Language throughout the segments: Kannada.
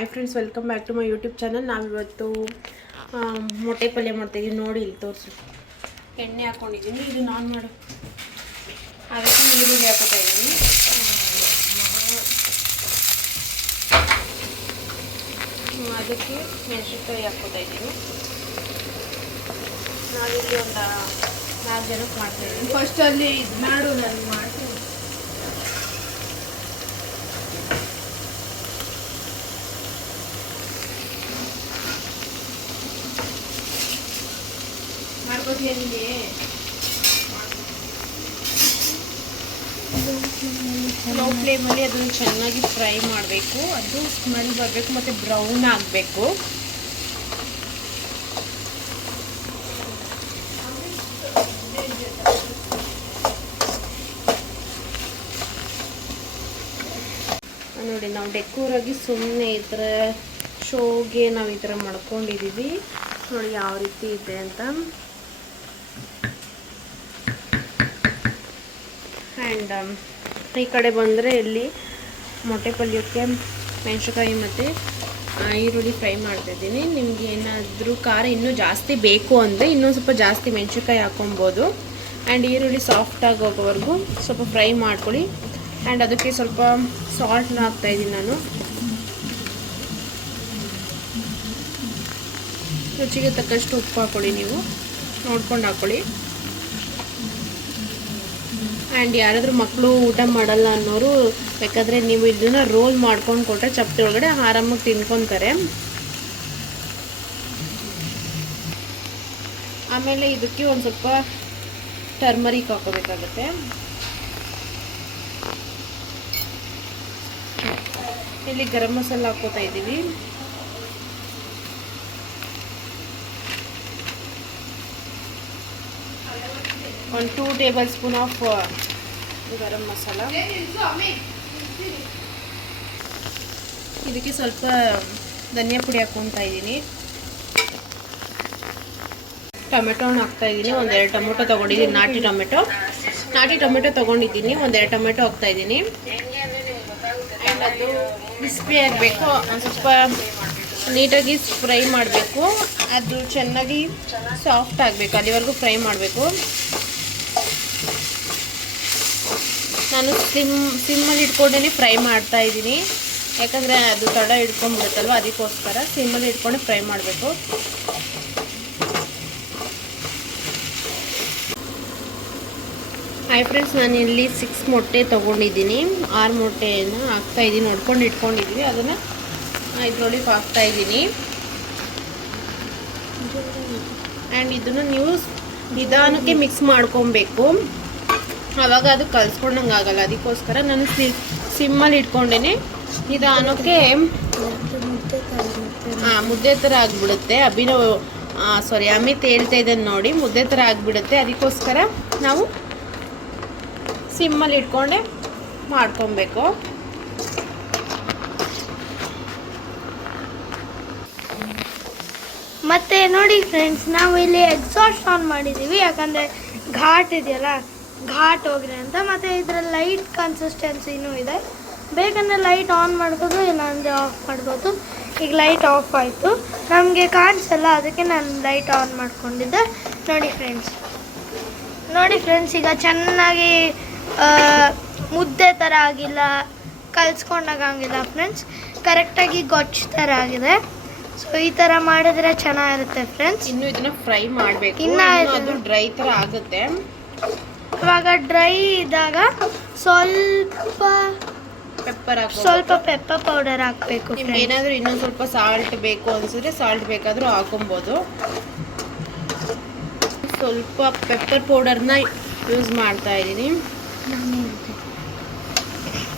Hi friends, welcome back to my YouTube channel. ನಾವಿವತ್ತು ಮೊಟ್ಟೆ ಪಲ್ಯ ಮಾಡ್ತಾಯಿದ್ದೀವಿ. ನೋಡಿ ಇಲ್ಲಿ ತೋರಿಸಿ, ಎಣ್ಣೆ ಹಾಕ್ಕೊಂಡಿದ್ದೀನಿ. ಇದು ನಾನ್ ಮಾಡು ಅದಕ್ಕೆ ಈರುಳ್ಳಿ ಹಾಕೋತಾ ಇದ್ದೀನಿ. ಅದಕ್ಕೆ ಮೆಣಸಿನ್ಕಾಯಿ ಹಾಕ್ಕೋತಾ ಇದ್ದೀನಿ. ನಾವಿಲ್ಲಿ ಒಂದು 4 ಜನಕ್ಕೆ ಮಾಡ್ತಾಯಿದ್ದೀನಿ. ಫಸ್ಟ್ ಅಲ್ಲಿ ಇದು ಮಾಡು, ನಾನು ಮಾಡ್ತೀನಿ. ಲೋ ಫ್ಲೇಮಲ್ಲಿ ಅದನ್ನು ಚೆನ್ನಾಗಿ ಫ್ರೈ ಮಾಡಬೇಕು. ಅದು ಸ್ಮೆಲ್ ಬರಬೇಕು ಮತ್ತು ಬ್ರೌನ್ ಆಗಬೇಕು. ನೋಡಿ, ನಾವು ಡೆಕೋರಾಗಿ ಸುಮ್ಮನೆ ಈ ಥರ ಶೋಗೆ ನಾವು ಈ ಥರ ಮಾಡ್ಕೊಂಡಿದ್ದೀವಿ. ನೋಡಿ ಯಾವ ರೀತಿ ಇದೆ ಅಂತ. ಆ್ಯಂಡ್ ಈ ಕಡೆ ಬಂದರೆ ಇಲ್ಲಿ ಮೊಟ್ಟೆ ಪಲ್ಯಕ್ಕೆ ಮೆಣಸಿನ್ಕಾಯಿ ಮತ್ತು ಈರುಳ್ಳಿ ಫ್ರೈ ಮಾಡ್ತಾಯಿದ್ದೀನಿ. ನಿಮಗೆ ಏನಾದರೂ ಖಾರ ಇನ್ನೂ ಜಾಸ್ತಿ ಬೇಕು ಅಂದರೆ ಇನ್ನೂ ಸ್ವಲ್ಪ ಜಾಸ್ತಿ ಮೆಣಸಿನ್ಕಾಯಿ ಹಾಕ್ಕೊಬೋದು. ಆ್ಯಂಡ್ ಈರುಳ್ಳಿ ಸಾಫ್ಟಾಗಿ ಹೋಗೋವರೆಗೂ ಸ್ವಲ್ಪ ಫ್ರೈ ಮಾಡ್ಕೊಳ್ಳಿ. ಆ್ಯಂಡ್ ಅದಕ್ಕೆ ಸ್ವಲ್ಪ ಸಾಲ್ಟ್ನ ಹಾಕ್ತಾಯಿದ್ದೀನಿ ನಾನು. ರುಚಿಗೆ ತಕ್ಕಷ್ಟು ಉಪ್ಪು ಹಾಕ್ಕೊಳ್ಳಿ, ನೀವು ನೋಡ್ಕೊಂಡು ಹಾಕ್ಕೊಳ್ಳಿ. ಆ್ಯಂಡ್ ಯಾರಾದರೂ ಮಕ್ಕಳು ಊಟ ಮಾಡಲ್ಲ ಅನ್ನೋರು ಬೇಕಾದರೆ ನೀವು ಇದನ್ನು ರೋಲ್ ಮಾಡ್ಕೊಂಡು ಕೊಟ್ಟರೆ ಚಪ್ಪಟಿ ಒಳಗಡೆ ಆರಾಮಾಗಿ ತಿನ್ಕೊತಾರೆ. ಆಮೇಲೆ ಇದಕ್ಕೆ ಒಂದು ಸ್ವಲ್ಪ ಟರ್ಮರಿಕ್ ಹಾಕೋಬೇಕಾಗತ್ತೆ. ಇಲ್ಲಿ ಗರಂ ಮಸಾಲ ಹಾಕ್ಕೋತಾ ಇದ್ದೀವಿ. ಒಂದು 2 table spoon of garam masala. ಇದಕ್ಕೆ ಸ್ವಲ್ಪ ಧನಿಯಾ ಪುಡಿ ಹಾಕ್ಕೊತಾ ಇದ್ದೀನಿ. ಟೊಮೆಟೊನ ಹಾಕ್ತಾಯಿದ್ದೀನಿ. 1-2 ಟೊಮೆಟೊ ತೊಗೊಂಡಿದ್ದೀನಿ. ನಾಟಿ ಟೊಮೆಟೊ ತೊಗೊಂಡಿದ್ದೀನಿ. 1-2 ಟೊಮೆಟೊ ಹಾಕ್ತಾಯಿದ್ದೀನಿ. ಆ್ಯಂಡ್ ಅದು ಕ್ರಿಸ್ಪಿ ಆಗಬೇಕು. ಒಂದು ಸ್ವಲ್ಪ ನೀಟಾಗಿ ಫ್ರೈ ಮಾಡಬೇಕು. ಅದು ಚೆನ್ನಾಗಿ ಸಾಫ್ಟ್ ಆಗಬೇಕು, ಅಲ್ಲಿವರೆಗೂ ಫ್ರೈ ಮಾಡಬೇಕು. ನಾನು ಸಿಮ್ಮಲ್ಲಿ ಇಟ್ಕೊಂಡೇ ಫ್ರೈ ಮಾಡ್ತಾಯಿದ್ದೀನಿ. ಯಾಕಂದರೆ ಅದು ತಡ ಹಿಡ್ಕೊಂಡ್ಬಿಡುತ್ತಲ್ವ, ಅದಕ್ಕೋಸ್ಕರ ಸಿಮ್ಮಲ್ಲಿ ಇಟ್ಕೊಂಡು ಫ್ರೈ ಮಾಡಬೇಕು. ಹಾಯ್ ಫ್ರೆಂಡ್ಸ್, ನಾನು ಇಲ್ಲಿ 6 ಮೊಟ್ಟೆ ತೊಗೊಂಡಿದ್ದೀನಿ. 6 ಮೊಟ್ಟೆಯನ್ನು ಹಾಕ್ತಾಯಿದ್ದೀನಿ. ನೋಡ್ಕೊಂಡು ಇಟ್ಕೊಂಡಿದ್ದೀವಿ, ಅದನ್ನು ಇದ್ರೊಳಗೆ ಹಾಕ್ತಾಯಿದ್ದೀನಿ. ಆ್ಯಂಡ್ ಇದನ್ನು ನೀವು ನಿಧಾನಕ್ಕೆ ಮಿಕ್ಸ್ ಮಾಡ್ಕೊಬೇಕು, ಆವಾಗ ಅದು ಕಲಿಸ್ಕೊಂಡಂಗೆ ಆಗಲ್ಲ. ಅದಕ್ಕೋಸ್ಕರ ನಾನು ಸಿಮ್ಮಲ್ಲಿ ಇಟ್ಕೊಂಡೇ ನಿಧಾನಕ್ಕೆ ಮುದ್ದೆ ಥರ ಆಗಿಬಿಡುತ್ತೆ. ಅಮಿತ್ ಹೇಳ್ತಾ ಇದ್ದಾನೆ ನೋಡಿ, ಮುದ್ದೆ ಥರ ಆಗಿಬಿಡುತ್ತೆ. ಅದಕ್ಕೋಸ್ಕರ ನಾವು ಸಿಮ್ಮಲ್ಲಿ ಇಟ್ಕೊಂಡೆ ಮಾಡ್ಕೊಬೇಕು. ಮತ್ತೆ ನೋಡಿ ಫ್ರೆಂಡ್ಸ್, ನಾವು ಇಲ್ಲಿ ಎಕ್ಸಾಸ್ಟ್ ಆನ್ ಮಾಡಿದ್ದೀವಿ. ಯಾಕಂದರೆ ಘಾಟ್ ಇದೆಯಲ್ಲ, ಘಾಟ್ ಹೋಗ್ರಿ ಅಂತ. ಮತ್ತು ಇದರ ಲೈಟ್ ಕನ್ಸಿಸ್ಟೆನ್ಸಿನೂ ಇದೆ. ಬೇಕಂದರೆ ಲೈಟ್ ಆನ್ ಮಾಡ್ಬೋದು, ಇಲ್ಲಾಂದರೆ ಆಫ್ ಮಾಡ್ಬೋದು. ಈಗ ಲೈಟ್ ಆಫ್ ಆಯಿತು, ನಮಗೆ ಕಾಣಿಸಲ್ಲ, ಅದಕ್ಕೆ ನಾನು ಲೈಟ್ ಆನ್ ಮಾಡ್ಕೊಂಡಿದ್ದೆ. ನೋಡಿ ಫ್ರೆಂಡ್ಸ್, ಈಗ ಚೆನ್ನಾಗಿ ಮುದ್ದೆ ಥರ ಆಗಿಲ್ಲ, ಕಲಿಸ್ಕೊಂಡಾಗಿಲ್ಲ ಫ್ರೆಂಡ್ಸ್. ಕರೆಕ್ಟಾಗಿ ಗೊಜ್ಜು ಥರ ಆಗಿದೆ. ಸೊ ಈ ಥರ ಮಾಡಿದ್ರೆ ಚೆನ್ನಾಗಿರುತ್ತೆ ಫ್ರೆಂಡ್ಸ್. ಇನ್ನು ಇದನ್ನು ಫ್ರೈ ಮಾಡಬೇಕು. ಅದು ಡ್ರೈ ಥರ ಆಗುತ್ತೆ. ಇವಾಗ ಡ್ರೈ ಇದ್ದಾಗ ಸ್ವಲ್ಪ ಪೆಪ್ಪರ್ ಪೌಡರ್ ಹಾಕಬೇಕು. ನಿಮ್ಗೆ ಏನಾದರೂ ಇನ್ನೊಂದು ಸ್ವಲ್ಪ ಸಾಲ್ಟ್ ಬೇಕು ಅನಿಸಿದ್ರೆ ಸಾಲ್ಟ್ ಬೇಕಾದರೂ ಹಾಕೊಬೋದು. ಸ್ವಲ್ಪ ಪೆಪ್ಪರ್ ಪೌಡರ್ನ ಯೂಸ್ ಮಾಡ್ತಾ ಇದ್ದೀನಿ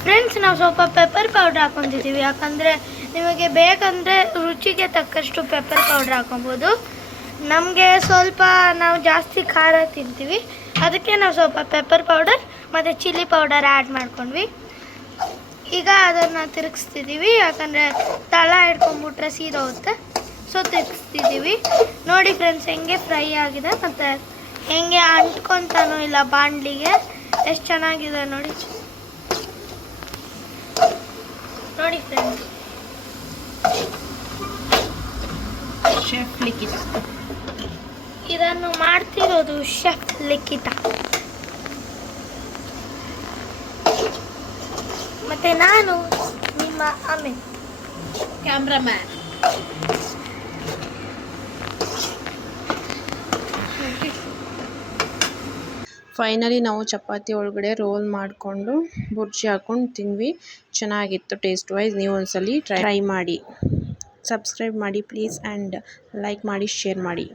ಫ್ರೆಂಡ್ಸ್. ನಾವು ಸ್ವಲ್ಪ ಪೆಪ್ಪರ್ ಪೌಡರ್ ಹಾಕ್ಕೊಂಡಿದ್ದೀವಿ, ಯಾಕಂದರೆ ನಿಮಗೆ ಬೇಕಂದರೆ ರುಚಿಗೆ ತಕ್ಕಷ್ಟು ಪೆಪ್ಪರ್ ಪೌಡರ್ ಹಾಕೊಬೋದು. ನಮಗೆ ನಾವು ಜಾಸ್ತಿ ಖಾರ ತಿಂತೀವಿ, ಅದಕ್ಕೆ ನಾವು ಸ್ವಲ್ಪ ಪೆಪ್ಪರ್ ಪೌಡರ್ ಮತ್ತು ಚಿಲ್ಲಿ ಪೌಡರ್ ಆ್ಯಡ್ ಮಾಡ್ಕೊಂಡ್ವಿ. ಈಗ ಅದನ್ನು ತಿರುಗಿಸ್ತಿದ್ದೀವಿ, ಯಾಕಂದರೆ ತಳ ಹಿಡ್ಕೊಂಡ್ಬಿಟ್ರೆ ಸೀದೋಗುತ್ತೆ. ಸೊ ತಿರುಗಿಸ್ತಿದ್ದೀವಿ. ನೋಡಿ ಫ್ರೆಂಡ್ಸ್, ಹೆಂಗೆ ಫ್ರೈ ಆಗಿದೆ ಮತ್ತು ಹೆಂಗೆ ಅಂಟ್ಕೊತಾನೂ ಇಲ್ಲ ಬಾಣಲಿಗೆ. ಎಷ್ಟು ಚೆನ್ನಾಗಿದೆ ನೋಡಿ. ನೋಡಿ ಫ್ರೆಂಡ್ಸ್, ಲಿಖಿತ. ಇದನ್ನು ಮಾಡ್ತಿರೋದು ಶೆಫ್ ಲಿಖಿತ. ಮತ್ತೆ ನಾನು ನಿಮ್ಮ ಅಮ್ಮೆ ಕ್ಯಾಮ್ರಾಮ್ಯಾನ್. ಫೈನಲಿ ನಾವು ಚಪಾತಿ ಒಳಗಡೆ ರೋಲ್ ಮಾಡಿಕೊಂಡು ಬುರ್ಜಿ ಹಾಕ್ಕೊಂಡು ತಿಂದ್ವಿ. ಚೆನ್ನಾಗಿತ್ತು ಟೇಸ್ಟ್ ವೈಸ್. ನೀವು ಒಂದ್ಸಲಿ ಟ್ರೈ ಮಾಡಿ. ಸಬ್ಸ್ಕ್ರೈಬ್ ಮಾಡಿ ಪ್ಲೀಸ್ ಆ್ಯಂಡ್ ಲೈಕ್ ಮಾಡಿ, ಶೇರ್ ಮಾಡಿ.